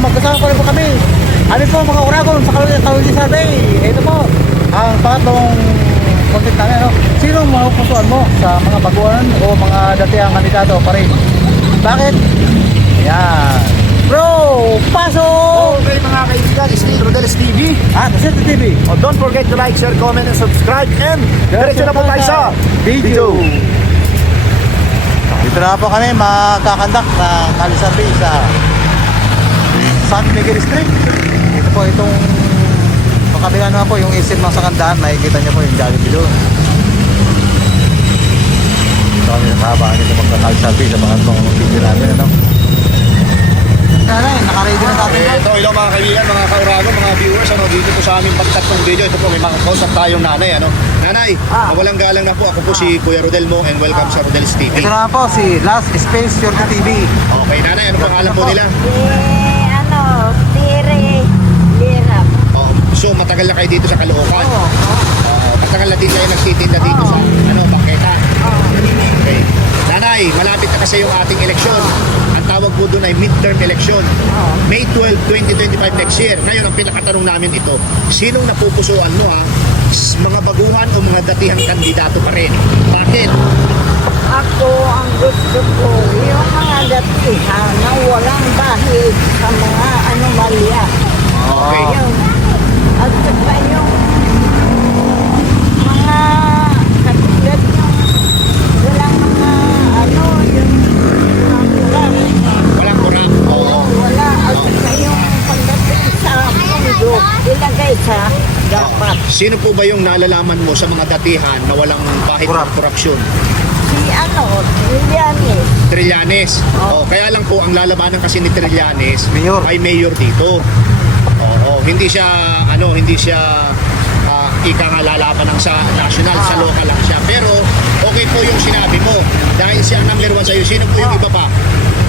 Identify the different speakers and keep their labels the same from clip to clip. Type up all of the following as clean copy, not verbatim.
Speaker 1: magkasama pa rin po kami. Ano po mga Uragon sa Kalawin Survey. Ito po, ang pangatlong content namin. Ano? Sino mapupusuan mo sa mga baguhan o mga datihang kandidato pa rin? Bakit? Ayan. Bro, pasok!
Speaker 2: Okay mga kaibigan, still Rodel's TV.
Speaker 1: Nasir TV.
Speaker 2: Oh, don't forget to like, share, comment, and subscribe. And diretso na po tayo sa video.
Speaker 1: Dito na po kami magkakandak ng Kali Survey sa San Miguel Street. Ito po itong pagkabila naman po yung isip ng sakandaan. Makikita nyo po yung Jollibee doon. Ito kami nakahabaan nito magka-Kali Survey sa pangatlong video natin. Ano? Naka-ready na natin.
Speaker 2: Ito, hello mga kaibigan, mga kauragon, mga viewers. Dito po sa aming pagtatong video. Ito po, may mga kausap tayong nanay. Nanay, walang galang na po. Ako po si Kuya Rodel Mo and welcome sa Rodel's TV.
Speaker 1: Ito naman po si Last Space Your TV.
Speaker 2: Okay, nanay, ano pong alam po nila?
Speaker 3: Tire, lirap.
Speaker 2: So, matagal na kayo dito sa Caloocan. Matagal na din kayo nagtitinda dito sa Bangketa. Okay. Nanay, malapit na kasi yung ating eleksyon. Ang tawag po doon ay midterm election. May 12, 2025 next year. Ngayon, ang pinakatanong namin ito, sinong napupusuan mo mga baguhan o mga datihang kandidato pa rin? Bakit?
Speaker 3: Ako ang gusto ko, yung mga datihan na walang bahid sa mga anomalya.
Speaker 2: Okay.
Speaker 3: At saka yung mga katulad yung walang mga
Speaker 2: Walang kurang.
Speaker 3: Oo, wala. At saka yung pagdating sa mundo, ilagay sa dapat.
Speaker 2: Sino po ba yung nalalaman mo sa mga datihan na walang bahid ng korupsyon?
Speaker 3: Si Trillanes.
Speaker 2: Trillanes. Kaya lang po ang lalabanan kasi ni Trillanes
Speaker 1: Mayor.
Speaker 2: ay mayor dito. Hindi siya ika nga lalaban ng sa national, sa local lang siya. Pero okay po yung sinabi mo. Dahil siya ang number 1 sa'yo, sino po yung iba pa?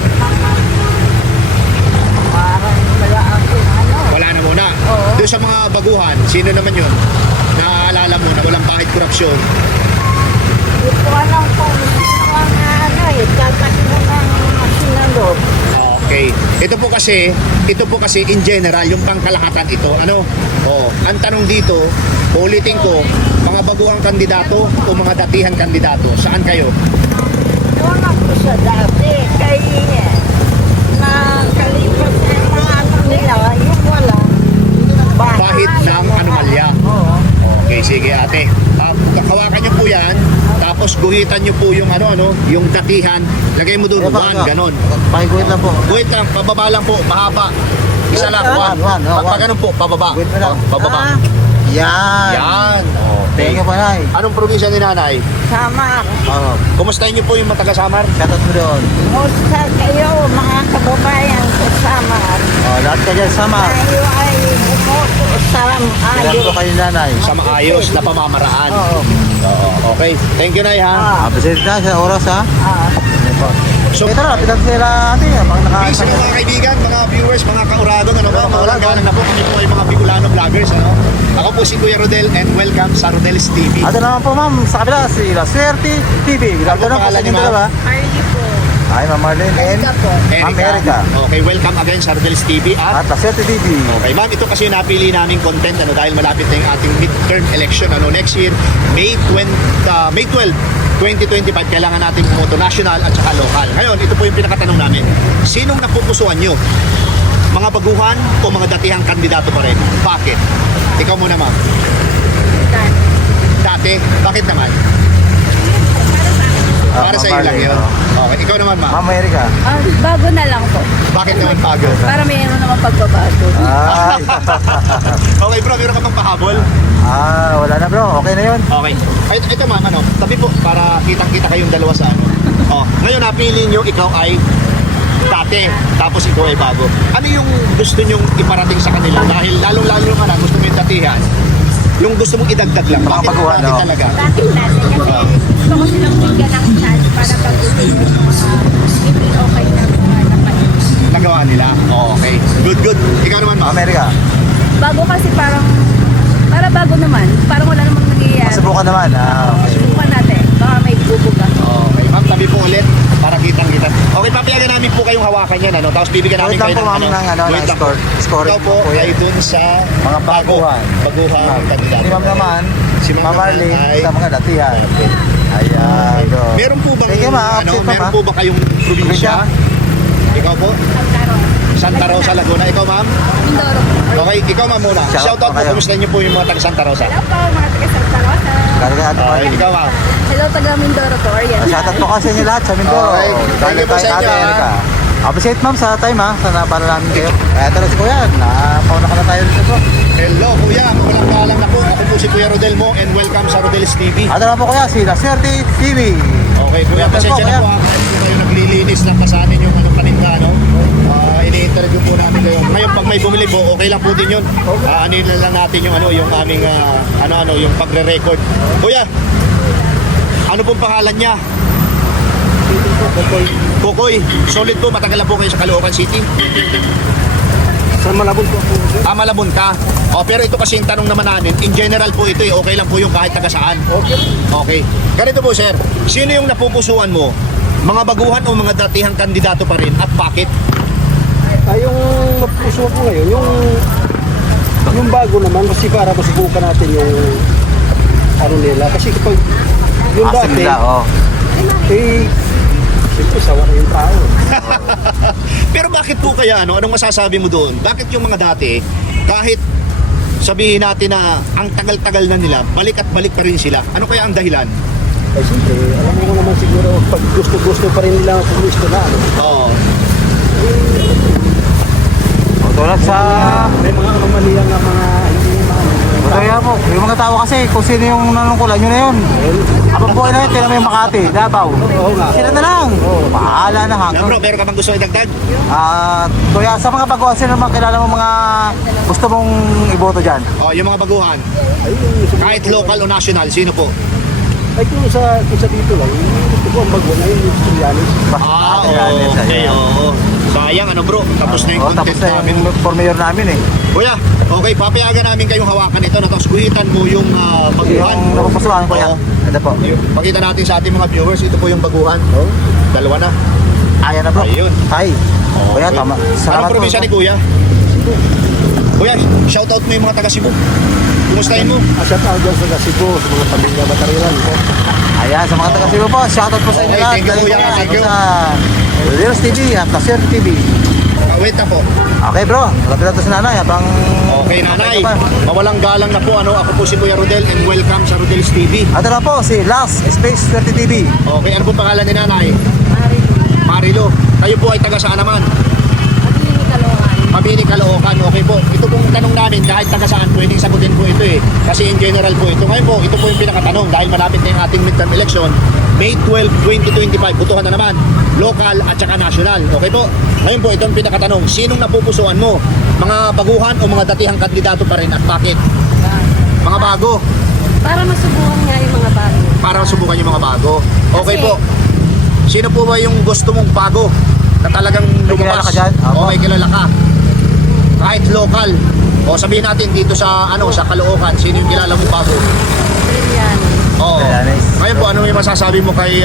Speaker 3: Parang wala akong
Speaker 2: Wala na muna.
Speaker 3: Oo.
Speaker 2: Doon sa mga baguhan, sino naman yun? Naaalala mo na walang bahid korupsyon?
Speaker 3: Hindi ko alam kung mga tatakbo ng sinalog.
Speaker 2: Okay. Ito po kasi in general yung pangkalahatan ito, ang tanong dito, ulitin ko, mga baguhang kandidato o mga datihan kandidato, saan kayo?
Speaker 3: Doon ako sa dati, kay nakalipas na yung mga nila, yung walang
Speaker 2: Bahid ng anomalya.
Speaker 3: Oo.
Speaker 2: Okay, sige ate. Hawakan niyo po yan, tapos guhitan niyo po yung yung datihan, lagay mo doon, ganon.
Speaker 1: Pakiguhit lang po.
Speaker 2: Guhit lang, pababa lang po, mahaba. Isa lang,
Speaker 1: One.
Speaker 2: Pag ganun po, pababa.
Speaker 1: Guhit mo lang.
Speaker 2: Pababa.
Speaker 1: Yan.
Speaker 2: Yan.
Speaker 1: Thank you po, Nay.
Speaker 2: Anong probinsya ni nanay?
Speaker 3: Sama ako.
Speaker 2: Kumustahin niyo po yung mga taga-Samar?
Speaker 1: Shoutout mo doon.
Speaker 3: Musta kayo, mga kababayan kasama.
Speaker 1: Lahat ka dyan sama.
Speaker 3: Tayo ay umuto sa
Speaker 1: Ilan po
Speaker 3: ayos.
Speaker 1: kayo, Nanay?
Speaker 2: Sa maayos na pamamaraan.
Speaker 3: Oo.
Speaker 2: Okay. Thank you, Nay, ha?
Speaker 1: Present na sa oras, ha?
Speaker 2: So,
Speaker 1: Ito na, pitan sila atin. Mga
Speaker 2: peace mga kaibigan, mga viewers, mga kauragon, mga galang na po. Kami po ay mga Bicolano vloggers, Ako po si Kuya Rodel and welcome sa Rodel's TV.
Speaker 1: Ato naman po, ma'am, sa kabila, si La Suerte TV. Bilal na po sa inyong dalawa.
Speaker 3: Marley po.
Speaker 1: Ay, Ma'am Marlene and
Speaker 3: Erika po.
Speaker 1: Ma'am Erika.
Speaker 2: Okay, welcome again sa Rodel's TV.
Speaker 1: At La Suerte TV.
Speaker 2: Okay, ma'am, ito kasi yung napili naming content dahil malapit na yung ating midterm election next year, May 12, 2025, kailangan nating pumoto national at saka local. Ngayon, ito po yung pinakatanong namin. Sinong napupusuan nyo? Mga baguhan o mga datihang kandidato pa rin? Bakit? Ikaw muna, ma'am. Dati? Bakit naman? Para sa iyo lang yun. Okay, ikaw naman, ma'am.
Speaker 1: Ma'am Erika.
Speaker 4: Bago na lang po.
Speaker 2: Bakit naman bago?
Speaker 4: Para mayroon naman pagbabago.
Speaker 1: Ay.
Speaker 2: Okay, bro, meron ka pang pahabol?
Speaker 1: Wala na bro. Okay na yun.
Speaker 2: Okay. Ay, ito ma'am, tabi po para kitang-kita kayong dalawa sa ngayon napili nyo, ikaw ay dati, tapos ikaw ay bago. Ano yung gusto nyong iparating sa kanila? Dahil lalong-lalo naman gusto mo yung datihan, yung gusto mong idagdag lang.
Speaker 1: Mga
Speaker 2: Bakit
Speaker 1: baguhan,
Speaker 2: dati talaga?
Speaker 4: Dati kasi gusto ko silang bigyan ng chance para baguhin yung mga hindi okay na mga napalit.
Speaker 2: Nagawa nila? Okay. Good. Ikaw naman, ma'am?
Speaker 1: Amerika.
Speaker 4: Bago kasi para bago naman. Parang wala namang nangyayari.
Speaker 1: Masubukan naman. Okay.
Speaker 4: Subukan natin. Baka may bubuga.
Speaker 2: Okay. Ma'am, tabi po ulit para kitang-kita. Okay, papayagan namin po kayong hawakan yan, ano? Tapos bibigyan namin
Speaker 1: Wait lang
Speaker 2: kayo
Speaker 1: po, ma'am, ng ano,
Speaker 2: wait
Speaker 1: ng
Speaker 2: lang
Speaker 1: score.
Speaker 2: po.
Speaker 1: Scoring
Speaker 2: Ikaw po
Speaker 1: po yan.
Speaker 2: ay dun sa
Speaker 1: Mga baguhan.
Speaker 2: Baguhan kandidato.
Speaker 1: Si ma'am naman,
Speaker 2: Si
Speaker 1: si
Speaker 2: ma'am
Speaker 1: Ma'am
Speaker 2: naman
Speaker 1: Marlene,
Speaker 2: ay-
Speaker 1: sa mga datihan.
Speaker 2: Okay.
Speaker 1: Ayan, bro.
Speaker 2: Meron po bang
Speaker 1: Sige, ma'am, upset pa,
Speaker 2: meron
Speaker 1: ma'am.
Speaker 2: po ba kayong probinsya? Ikaw po? Santa Rosa, Laguna. Ikaw, ma'am?
Speaker 4: Mindoro.
Speaker 2: Okay, ikaw, ma'am, muna.
Speaker 1: Shout
Speaker 2: Shout out
Speaker 1: out
Speaker 2: po.
Speaker 1: kayo.
Speaker 2: Kumusta niyo po yung mga taga Santa Rosa?
Speaker 4: Hello po, mga taga Santa Rosa.
Speaker 1: Galing natin po.
Speaker 2: Okay, ikaw, ma'am.
Speaker 4: Hello, taga Mindoro po. Oriental.
Speaker 1: Shoutout po kasi inyo lahat sa Mindoro.
Speaker 2: Okay. Thank you po sa inyo, ha.
Speaker 1: Appreciate ma'am sa time ha. Sana para namin kayo. Kaya tala si Kuya. Napauna ka na tayo dito bro.
Speaker 2: Hello, kuya. Walang kalang na po. Ako po si Kuya Rodel Mo and welcome sa Rodel's TV.
Speaker 1: At naman po Kuya, si Laserte TV.
Speaker 2: Okay, kuya,
Speaker 1: Welcome
Speaker 2: pasensya
Speaker 1: po,
Speaker 2: na
Speaker 1: kuya.
Speaker 2: po ha. Kahit po tayo naglilinis lang kasanin yung paninda, no? Ini-interview po namin kayo. Ngayon, pag may bumili po, okay lang po din yun. Anin na lang natin yung yung aming, yung pagre-record. Kuya, ano pong pangalan niya? Kokoy. Solid po, matagal na po kayo sa Caloocan City.
Speaker 5: Sa Malabon po ako.
Speaker 2: Malabon ka. Pero ito kasi yung tanong naman namin, in general po ito, okay lang po yung kahit taga saan.
Speaker 5: Okay.
Speaker 2: Okay. Ganito po, sir. Sino yung napupusuan mo? Mga baguhan o mga datihang kandidato pa rin? At bakit?
Speaker 5: Yung puso ko ngayon, yung bago naman kasi para masubukan natin yung ano nila. Kasi kapag yung
Speaker 1: Asim
Speaker 5: dati,
Speaker 1: nila, oh.
Speaker 5: siyempre sawa na yung tao.
Speaker 2: Pero bakit po kaya, anong masasabi mo doon? Bakit yung mga dati, kahit sabihin natin na ang tagal-tagal na nila, balik at balik pa rin sila? Ano kaya ang dahilan?
Speaker 5: Ay siyempre, alam mo naman siguro, pag gusto-gusto pa rin nila kung gusto na. Ano.
Speaker 2: Oo.
Speaker 1: Tulad sa...
Speaker 5: May mga anomalya nga mga hindi
Speaker 1: Kaya po, yung mga tao kasi, kung sino yung nanungkulan, yun na yun. Abang buhay na yun, tila mo yung Makati, Davao.
Speaker 5: Oo nga.
Speaker 1: Sila na lang. Paala na
Speaker 2: Yan
Speaker 1: hanggang.
Speaker 2: bro, meron ka bang gusto idagdag?
Speaker 1: Kuya, sa mga baguhan, sino naman kilala mo mga gusto mong iboto dyan?
Speaker 2: Yung mga baguhan. Kahit local o national, sino po?
Speaker 5: Ay kung sa dito lang, gusto ko ang bago na yung Australianis.
Speaker 2: Okay, oo. Sayang, bro? Tapos na yung
Speaker 1: Oh, tapos
Speaker 2: content
Speaker 1: na
Speaker 2: namin.
Speaker 1: yung for mayor namin eh.
Speaker 2: Kuya, okay, papayagan namin kayong hawakan ito na tapos guhitan mo yung baguhan.
Speaker 1: Yung napupusuan ko yan.
Speaker 2: Oo.
Speaker 1: Ito po.
Speaker 2: Pakita natin sa ating mga viewers, ito po yung baguhan. Dalawa na.
Speaker 1: Ayan na bro.
Speaker 2: Ayun.
Speaker 1: Hi. Kuya, tama.
Speaker 2: Anong
Speaker 1: Salamat
Speaker 2: probinsya
Speaker 1: po.
Speaker 2: ni Kuya? Kuya, shoutout mo yung mga taga Cebu. Kumustahin mo?
Speaker 5: Shout out dyan sa Cebu, sa mga pamilya Batarilan po.
Speaker 1: Ayan, sa mga taga-Cebu po, shoutout po sa inyo
Speaker 2: Okay,
Speaker 1: lahat.
Speaker 2: thank you,
Speaker 1: Dahil
Speaker 2: Kuya.
Speaker 1: po
Speaker 2: Thank you.
Speaker 1: Sa Reels TV at Laserte TV.
Speaker 2: Wait na po.
Speaker 1: Okay bro, lapit na to si nanay habang...
Speaker 2: Okay, nanay.
Speaker 1: pa.
Speaker 2: Mawalang galang na po. Ako po si Kuya Rodel and welcome sa Rodel's TV.
Speaker 1: At na po si Last Space 30 TV.
Speaker 2: Okay, ano po pangalan ni nanay? Marilo. Kayo po ay taga saan naman?
Speaker 4: Mabini Caloocan.
Speaker 2: Mabini, Caloocan. Okay po. Ito pong tanong namin, kahit taga saan, pwedeng sagutin po ito eh. Kasi in general po ito. Ngayon po, ito po yung pinakatanong dahil malapit na yung ating midterm election. May 12, 2025, butuhan na naman. Local at saka national. Okay po? Ngayon po, ito ang pinakatanong. Sinong napupusuan mo? Mga baguhan o mga datihang kandidato pa rin at bakit? Mga bago.
Speaker 4: Para masubukan nga yung mga bago.
Speaker 2: Para subukan yung mga bago. Okay
Speaker 4: Kasi-
Speaker 2: po. Sino po ba yung gusto mong bago? Na talagang
Speaker 1: May kilala
Speaker 2: lumabas?
Speaker 1: ka dyan?
Speaker 2: O
Speaker 1: Opo.
Speaker 2: may kilala ka? Kahit local. O sabihin natin dito sa sa Caloocan, sino yung kilala mong bago?
Speaker 4: Yan.
Speaker 2: Oo.
Speaker 1: Trillanes.
Speaker 2: Ngayon po, ano yung masasabi mo kay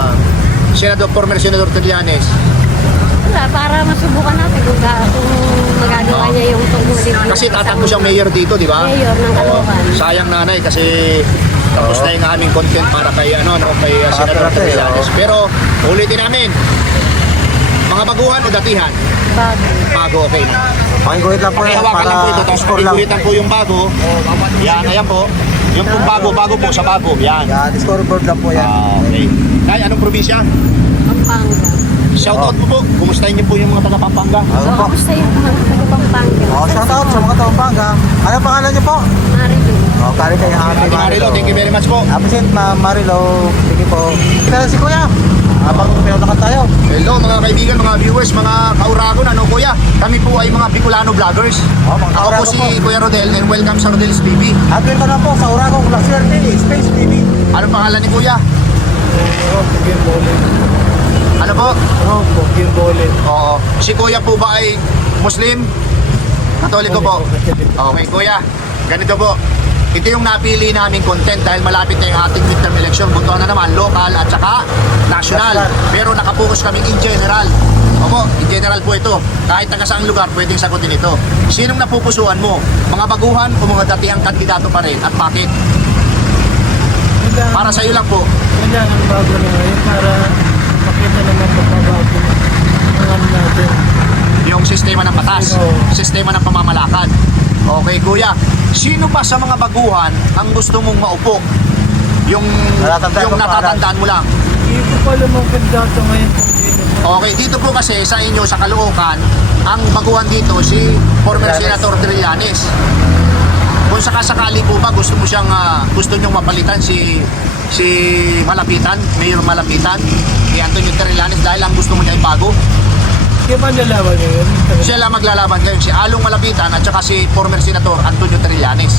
Speaker 2: former Senador Trillanes?
Speaker 4: Wala, para masubukan natin kung magagawa niya yung tungkulin.
Speaker 2: Kasi tatakbo siyang mayor dito, di ba?
Speaker 4: Mayor ng Caloocan.
Speaker 2: Sayang nanay kasi tapos na yung aming content para kay kay Senador
Speaker 1: Para kay,
Speaker 2: Trillanes. Pero ulitin namin. Mga baguhan o datihan?
Speaker 4: Bago.
Speaker 2: Bago, okay na.
Speaker 1: Pakiguhit lang po
Speaker 2: Okay,
Speaker 1: yan
Speaker 2: hawakan lang po ito.
Speaker 1: para
Speaker 2: Tapos
Speaker 1: score lang.
Speaker 2: pakiguhitan po yung bago. Yan, ayan po. Yung pong bago po sa bago. Yan.
Speaker 1: Yan, scoreboard lang po yan.
Speaker 2: Okay. Nay, anong probinsya?
Speaker 4: Pampanga.
Speaker 2: Shoutout po po. Kumustahin niyo po yung mga taga Pampanga?
Speaker 1: Ano
Speaker 4: So,
Speaker 1: po?
Speaker 4: kamusta yung mga taga Pampanga?
Speaker 1: Oh, shoutout sa mga taong Panga. Ano pangalan niyo po?
Speaker 4: Marilo.
Speaker 1: Oh, kari kayo happy
Speaker 2: Ate Marilo, thank you very much po.
Speaker 1: Appreciate Ma'am Marilo. Thank you po. Pero si Kuya, habang pinulakan tayo.
Speaker 2: Hello mga kaibigan, mga viewers, mga kauragon, kuya? Kami po ay mga Bicolano vloggers.
Speaker 1: Oh, mga
Speaker 2: Ako po
Speaker 1: kauragon
Speaker 2: si
Speaker 1: po.
Speaker 2: Kuya Rodel and welcome sa Rodel's TV.
Speaker 1: At welcome na po sa Uragong Laserte Space TV.
Speaker 2: Anong pangalan ni Kuya? Ano po?
Speaker 5: Pogin Bolen.
Speaker 2: Oo. Si Kuya po ba ay Muslim? Katoliko po? Okay, Kuya. Ganito po. ito yung napili naming content dahil malapit na yung ating midterm election. Butuan na naman, local at saka national. Pero nakapokus kami in general. Opo, in general po ito. Kahit taga saang lugar, pwedeng sagutin ito. Sinong napupusuan mo? Mga baguhan o mga datihang kandidato pa rin? At bakit? Para sa iyo lang po.
Speaker 6: Kailangan bago na ngayon para makita naman magbabago ang ano natin.
Speaker 2: Yung sistema ng batas,
Speaker 6: Oo.
Speaker 2: sistema ng pamamalakad. Okay, kuya. Sino ba sa mga baguhan ang gusto mong maupo? Yung
Speaker 1: Natatandaan
Speaker 2: yung
Speaker 1: mo pa,
Speaker 2: natatandaan mo lang.
Speaker 6: Hindi ko pa alam ang kandidato ngayon kung sino.
Speaker 2: Okay, dito po kasi sa inyo sa Caloocan, ang baguhan dito si former
Speaker 1: Trillanes.
Speaker 2: Senator Trillanes. Kung sakasakali po ba gusto mo siyang gusto niyong mapalitan si Malapitan, Mayor Malapitan, ni Antonio Trillanes dahil ang gusto mo niya ibago.
Speaker 6: Hindi ba nalaman ngayon?
Speaker 2: Siya lang maglalaban ngayon, si Along Malapitan at saka si former Senator Antonio Trillanes.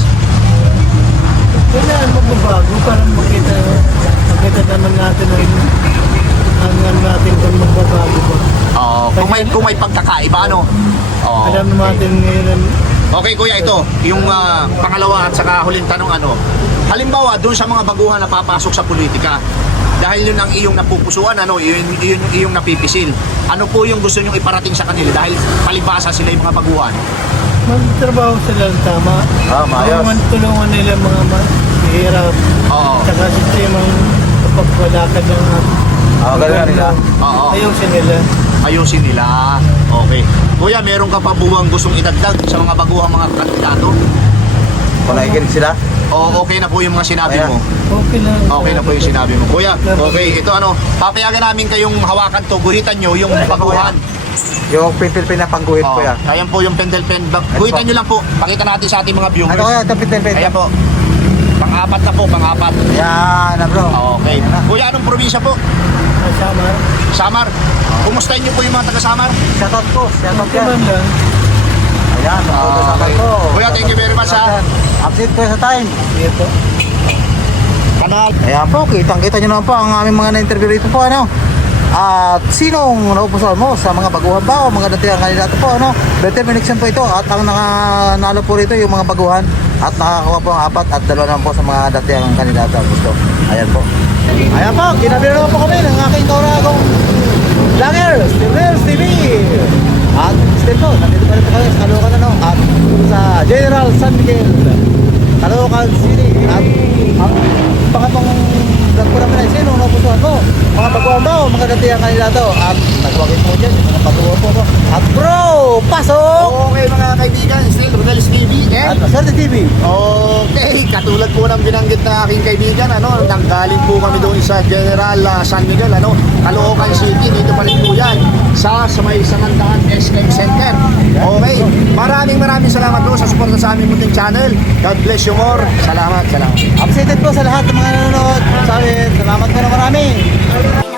Speaker 6: Kailangan magbabago para makita naman natin ang ano natin kung magbabago ba.
Speaker 2: Kung may pagkakaiba, ano? Oo.
Speaker 6: Alam natin ngayon ang
Speaker 2: Okay kuya, ito yung pangalawa at saka huling tanong ano. Halimbawa, doon sa mga baguhan na papasok sa politika, dahil yun ang iyong napupusuan, ano, yun iyong napipisil. Ano po yung gusto nyong iparating sa kanila dahil palibasa sila yung mga baguhan?
Speaker 6: magtrabaho sila ng tama.
Speaker 1: Maayos.
Speaker 6: Tulungan nila mga mahirap.
Speaker 2: Oo.
Speaker 6: Saka sistemang kapag wala ka ng
Speaker 1: Ganun nila.
Speaker 2: Oo.
Speaker 6: ayusin nila.
Speaker 2: Ayusin nila. Okay. Kuya, meron ka pa buwang gustong idagdag sa mga baguhang mga kandidato?
Speaker 1: Kung nakikinig sila.
Speaker 2: O okay na po yung mga sinabi
Speaker 1: Ayan.
Speaker 2: mo?
Speaker 6: Okay lang.
Speaker 2: Okay na po yung sinabi mo. Kuya, okay. Ito ano, papayagan namin kayong hawakan to, guhitan nyo yung baguhan.
Speaker 1: Yung pinpilpin na pangguhit ko yan.
Speaker 2: Ayan po yung pendel pen. Guhitan nyo lang po. Pakita natin sa ating mga viewers.
Speaker 1: Ano kaya ito pinpilpin?
Speaker 2: Ayan po. Pang-apat na po, pang-apat.
Speaker 1: Yan na bro.
Speaker 2: Okay. Kuya, anong probinsya po?
Speaker 6: Kasama.
Speaker 2: Samar. Kumustahin nyo po yung mga taga-Samar?
Speaker 1: Shoutout ko. Shoutout
Speaker 6: Okay
Speaker 1: yan.
Speaker 6: man lang.
Speaker 1: Ayan. Shoutout ko.
Speaker 2: Kuya, thank you very much ha.
Speaker 1: Update ko sa time.
Speaker 6: Ito.
Speaker 2: Kanal.
Speaker 1: Ayan po, kitang-kita nyo naman po ang aming mga na-interview rito po, ano. At sinong naupusan mo sa mga baguhan ba o mga dating kandidato po, ano? Better election po ito at ang nanalo po rito yung mga baguhan at nakakuha po ang 4 at 2 naman po sa mga dating kandidato gusto. Ayan po. Ayan po, kinabira naman po kami ng aking kauragong vlogger, Steve TV. At still po, nandito pa rin po kami sa Caloocan, ano? At sa General San Miguel, Caloocan City. At ang pangatong vlog po namin ay sino napusuan mo? Mga baguhan ba o mga dating kandidato? At nagwagin po dyan, yung mga baguhan po. At bro, pasok!
Speaker 2: Okay mga kaibigan, still Rodel's TV
Speaker 1: At Maserte TV.
Speaker 2: Okay, katulad po ng binanggit na aking kaibigan, ano, nanggaling po kami doon sa General San Miguel, ano, Caloocan City, dito pa rin po yan, sa may Sangandahan SM Center. Okay, maraming salamat po sa suporta sa aming munting channel. God bless you more. Salamat.
Speaker 1: Updated po sa lahat ng mga nanonood sa amin. Salamat po na marami.